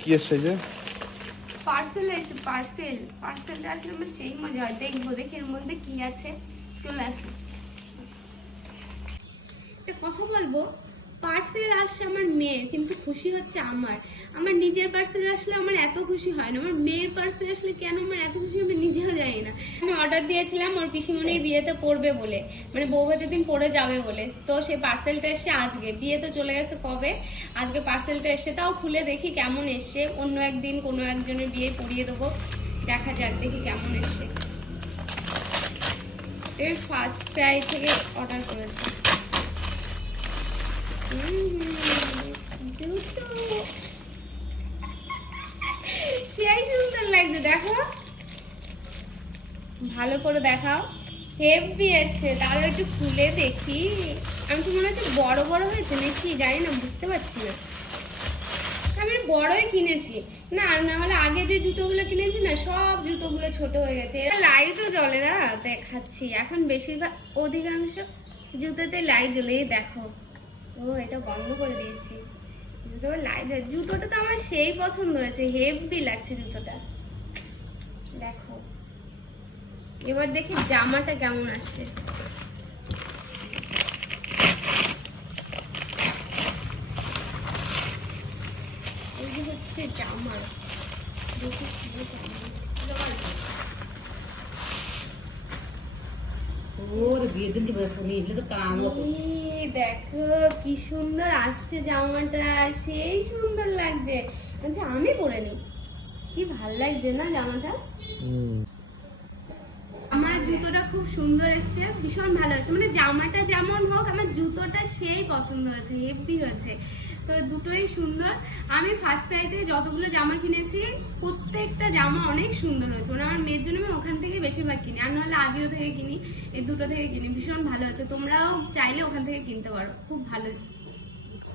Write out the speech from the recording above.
কি এসছে যে পার্সেল এসে পার্সেলটা আসলে আমার সেই মজা হয়, দেখবো দেখি এর মধ্যে কি আছে। চলে আসি, একটা কথা বলবো, পার্সেল আসছে আমার মেয়ের, কিন্তু খুশি হচ্ছে আমার নিজের পার্সেল আসলে আমার এত খুশি হয় না, আমার মেয়ের পার্সেল আসলে কেন আমার এত খুশি আমি নিজেও জানি না। আমি অর্ডার দিয়েছিলাম ওর পিসিমণির বিয়েতে পড়বে বলে, মানে বউ ভাতের দিন পড়ে যাবে বলে, তো সেই পার্সেলটা এসে আজকে, বিয়ে তো চলে গেছে কবে, আজকে পার্সেলটা এসে, তাও খুলে দেখি কেমন এসছে। অন্য একদিন কোনো একজনের বিয়ে পড়িয়ে দেবো, দেখা যাক দেখি কেমন এসছে। ফার্স্ট ক্রাই থেকে অর্ডার করেছি জুতো, সেই সুন্দর লাগছে, দেখো ভালো করে দেখাও, হেভি এসছে। তাহলে একটু খুলে দেখি, আমি তো মনে হচ্ছে বড় বড় হয়েছে নাকি জানি না, বুঝতে পারছি না। আমি বড়ই কিনেছি না, আর না হলে আগে যে জুতোগুলো কিনেছি না, সব জুতোগুলো ছোট হয়ে গেছে। লাইটও জ্বলে, দাঁড়া দেখাচ্ছি, এখন বেশিরভাগ অধিকাংশ জুতোতে লাইট জ্বলেই, দেখো। ও এটা বন্ধ করে দিয়েছি, লাইট। জুতোটা তো আমার সেই পছন্দ হয়েছে, হেভি লাগছে জুতোটা, দেখো। এবার দেখি জামাটা কেমন আসছে। এই যে হচ্ছে জামা, দেখি দেখো কি সুন্দর আসছে জামাটা, সেই সুন্দর লাগছে। আচ্ছা আমি পরে নি, কি ভাল লাগছে না জামাটা। আমার জুতোটা খুব সুন্দর এসছে, ভীষণ ভালো হয়েছে, মানে জামাটা যেমন হোক আমার জুতোটা সেই পছন্দ হয়েছে, হেভি হয়েছে। তো দুটোই সুন্দর। আমি ফার্স্ট ক্রাই থেকে যতগুলো জামা কিনেছি প্রত্যেকটা জামা অনেক সুন্দর হয়েছে, মানে আমার মেয়ের জন্য আমি ওখান থেকে বেশিরভাগ কিনি, আর নাহলে আজিও থেকে কিনি, এই দুটো থেকে কিনি, ভীষণ ভালো হয়েছে। তোমরাও চাইলে ওখান থেকে কিনতে পারো, খুব ভালো।